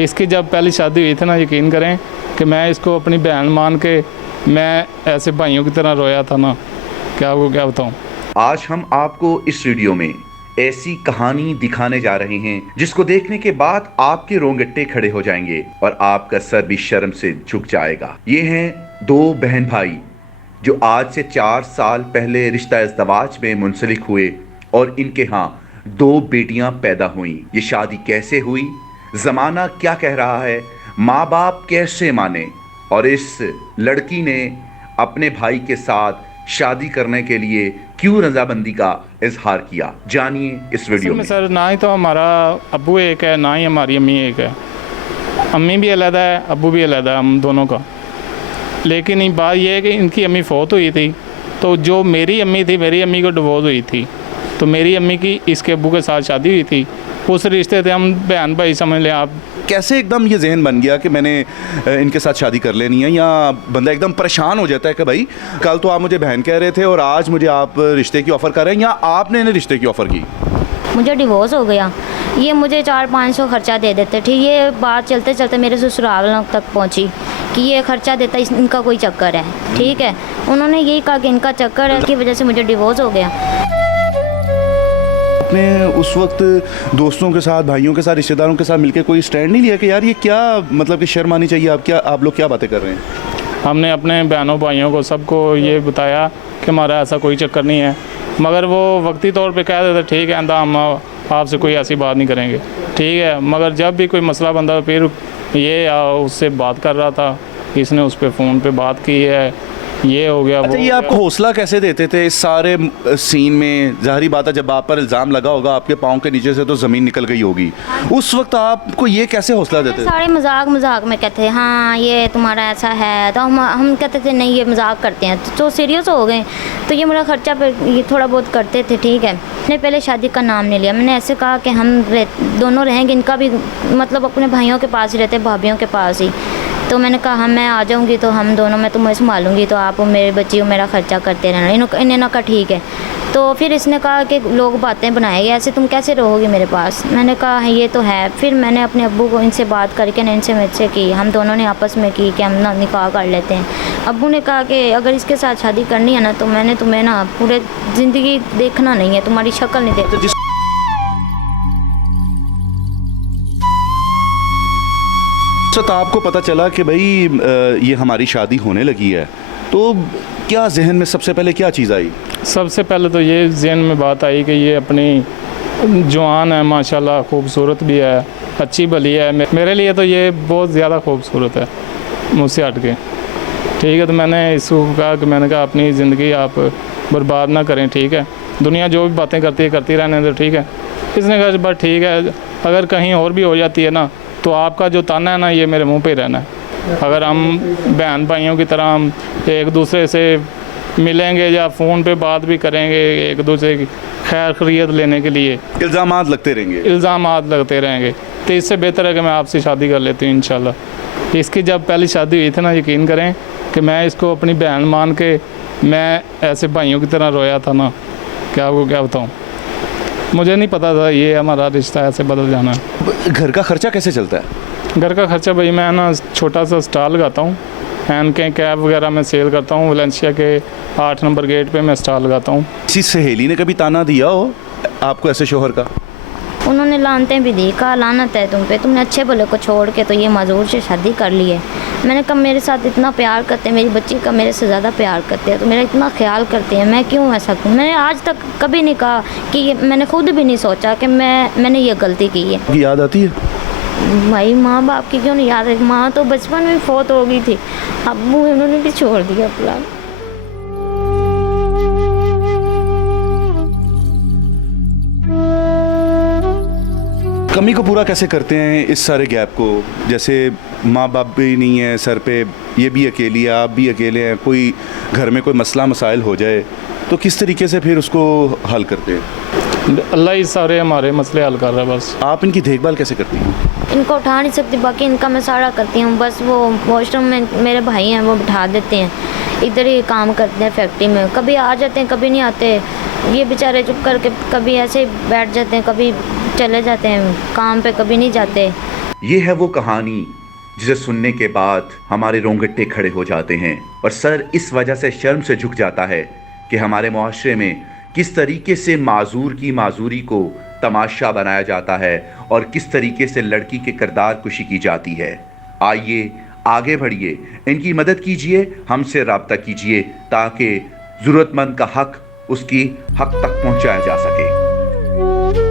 इसकी जब पहली शादी हुई थी ना, यकीन करें कि मैं इसको अपनी बहन मान के मैं ऐसे भाइयों की तरह रोया था ना, क्या आपको क्या बताऊँ। आज हम आपको इस वीडियो में ऐसी कहानी दिखाने जा रहे हैं जिसको देखने के बाद आपके रोंगटे खड़े हो जाएंगे और आपका सर भी शर्म से झुक जाएगा। ये हैं दो बहन भाई जो आज से 4 साल पहले रिश्ता इज़्दवाज में मुंसलिक हुए और इनके यहाँ 2 बेटियां पैदा हुई। ये शादी कैसे हुई, जमाना क्या कह रहा है, माँ बाप कैसे माने और इस लड़की ने अपने भाई के साथ शादी करने के लिए क्यों रजामंदी का इजहार किया, जानिए इस वीडियो में। सर ना ही तो हमारा अब्बू एक है, ना ही हमारी अम्मी एक है। अम्मी भी अलग है, अब्बू भी अलग है, हम दोनों का। लेकिन ये बात यह है कि इनकी अम्मी फौत हुई थी, तो जो मेरी अम्मी थी, मेरी अम्मी को डिवोर्स हुई थी, तो मेरी अम्मी की इसके अब्बू के साथ शादी हुई थी। उस रिश्ते थे, हम बहन भाई समझ लें आप। कैसे एकदम ये जहन बन गया कि मैंने इनके साथ शादी कर लेनी है, या बंदा एकदम परेशान हो जाता है कि भाई कल तो आप मुझे बहन कह रहे थे और आज मुझे आप रिश्ते की ऑफ़र कर रहे हैं, या आपने इन्हें रिश्ते की ऑफ़र की? मुझे डिवोर्स हो गया, ये मुझे 400-500 खर्चा दे देते, ठीक। ये बात चलते चलते मेरे ससुराल तक पहुंची कि ये खर्चा देता, इनका कोई चक्कर है, ठीक है। उन्होंने यही कहा कि इनका चक्कर है, की वजह से मुझे डिवोर्स हो गया। आपने उस वक्त दोस्तों के साथ, भाइयों के साथ, रिश्तेदारों के साथ मिलकर कोई स्टैंड नहीं लिया कि यार ये क्या, मतलब कि शर्म आनी चाहिए, आप लोग क्या बातें कर रहे हैं? हमने अपने बहनों भाइयों को सबको ये बताया कि हमारा ऐसा कोई चक्कर नहीं है, मगर वो वक्ती तौर पे कह देते ठीक है आंदा, हम आपसे कोई ऐसी बात नहीं करेंगे, ठीक है। मगर जब भी कोई मसला बनता, फिर ये उससे बात कर रहा था, इसने उस पर फ़ोन पे बात की है, ये हो गया। अच्छा, ये आपको हौसला कैसे देते थे इस सारे सीन में? ज़ाहिरी बात है जब आप पर इल्ज़ाम लगा होगा, आपके पाँव के नीचे से तो ज़मीन निकल गई होगी, उस वक्त आपको ये कैसे हौसला देते थे? सारे मजाक में कहते हैं हाँ ये तुम्हारा ऐसा है, तो हम कहते थे नहीं ये मजाक करते हैं, तो सीरियस हो गए। तो ये मेरा खर्चा पे ये थोड़ा बहुत करते थे, ठीक है। मैंने पहले शादी का नाम नहीं लिया, मैंने ऐसे कहा कि हम दोनों रहेंगे, इनका भी मतलब अपने भाइयों के पास ही रहते, भाभीयों के पास ही। तो मैंने कहा मैं आ जाऊंगी तो हम दोनों, मैं तुम्हें संभालूंगी, तो आप मेरे बच्ची मेरा खर्चा करते रहना। इन्होंने कहा ठीक है। तो फिर इसने कहा कि लोग बातें बनाएंगे, ऐसे तुम कैसे रहोगी मेरे पास। मैंने कहा ये तो है। फिर मैंने अपने अब्बू को इनसे बात करके ना इनसे मुझसे की, हम दोनों ने आपस में की कि हम ना निकाह कर लेते हैं। अब्बू ने कहा कि अगर इसके साथ शादी करनी है ना, तो मैंने तुम्हें ना पूरे ज़िंदगी देखना नहीं है, तुम्हारी शक्ल नहीं देखती। तो आपको पता चला कि भाई ये हमारी शादी होने लगी है, तो क्या जहन में सबसे पहले क्या चीज़ आई? सबसे पहले तो ये जहन में बात आई कि ये अपनी जवान है, माशाल्लाह, खूबसूरत भी है, अच्छी भली है। मेरे लिए तो ये बहुत ज़्यादा खूबसूरत है मुझसे हट के, ठीक है। तो मैंने इसको कहा कि मैंने कहा अपनी ज़िंदगी आप बर्बाद ना करें, ठीक है। दुनिया जो भी बातें करती है करती रहने दो, ठीक है। इसने कहा बस ठीक है, अगर कहीं और भी हो जाती है ना, तो आपका जो ताना है ना, ये मेरे मुंह पे रहना है। अगर हम बहन भाइयों की तरह हम एक दूसरे से मिलेंगे या फ़ोन पे बात भी करेंगे, एक दूसरे की खैर खैरियत लेने के लिए इल्ज़ामात लगते रहेंगे, तो इससे बेहतर है कि मैं आपसे शादी कर लेती हूँ इंशाल्लाह। इसकी जब पहली शादी हुई थी ना, यकीन करें कि मैं इसको अपनी बहन मान के मैं ऐसे भाइयों की तरह रोया था ना, क्या आपको क्या बताऊँ। मुझे नहीं पता था ये हमारा रिश्ता ऐसे बदल जाना है। घर का खर्चा कैसे चलता है? घर का खर्चा भाई मैं ना छोटा सा स्टॉल लगाता हूँ, हैंड के कैब वगैरह मैं सेल करता हूँ। वलेंशिया के 8 नंबर गेट पे मैं स्टॉल लगाता हूँ। किसी सहेली ने कभी ताना दिया हो आपको ऐसे शोहर का? उन्होंने लानतें भी दी, कहा लानत है तुम पे, तुमने अच्छे भले को छोड़ के तो ये मजदूर से शादी कर ली है। मैंने कहा मेरे साथ इतना प्यार करते हैं, मेरी बच्ची का मेरे से ज़्यादा प्यार करते हैं, तो मेरा इतना ख्याल करते हैं, मैं क्यों ऐसा करूँ। मैंने आज तक कभी नहीं कहा कि मैंने खुद भी नहीं सोचा कि मैंने ये गलती की है। याद आती है भाई माँ बाप की क्यों नहीं याद है। माँ तो बचपन में फौत हो गई थी, अब्बू उन्होंने भी छोड़ दिया अपना। कमी को पूरा कैसे करते हैं इस सारे गैप को? जैसे माँ बाप भी नहीं है सर पे, ये भी अकेली है, आप भी अकेले हैं, कोई घर में कोई मसला मसाइल हो जाए तो किस तरीके से फिर उसको हल करते हैं? अल्लाह ही सारे हमारे मसले हल कर रहा है। बस आप इनकी देखभाल कैसे करती हैं? इनको उठा नहीं सकती, बाकी इनका मैं सारा करती हूँ। बस वो वॉशरूम में मेरे भाई हैं, वो बिठा देते हैं, इधर ही काम करते हैं फैक्ट्री में। कभी आ जाते हैं, कभी नहीं आते। ये बेचारे चुप करके कभी ऐसे ही बैठ जाते हैं, कभी चले जाते हैं काम पे, कभी नहीं जाते। ये है वो कहानी जिसे सुनने के बाद हमारे रोंगटे खड़े हो जाते हैं और सर इस वजह से शर्म से झुक जाता है कि हमारे मुआशरे में किस तरीके से माजूर की माजूरी को तमाशा बनाया जाता है और किस तरीके से लड़की के किरदार कुशी की जाती है। आइए आगे बढ़िए, इनकी मदद कीजिए, हमसे राब्ता कीजिए ताकि ज़रूरतमंद का हक उसकी हक तक पहुंचाया जा सके।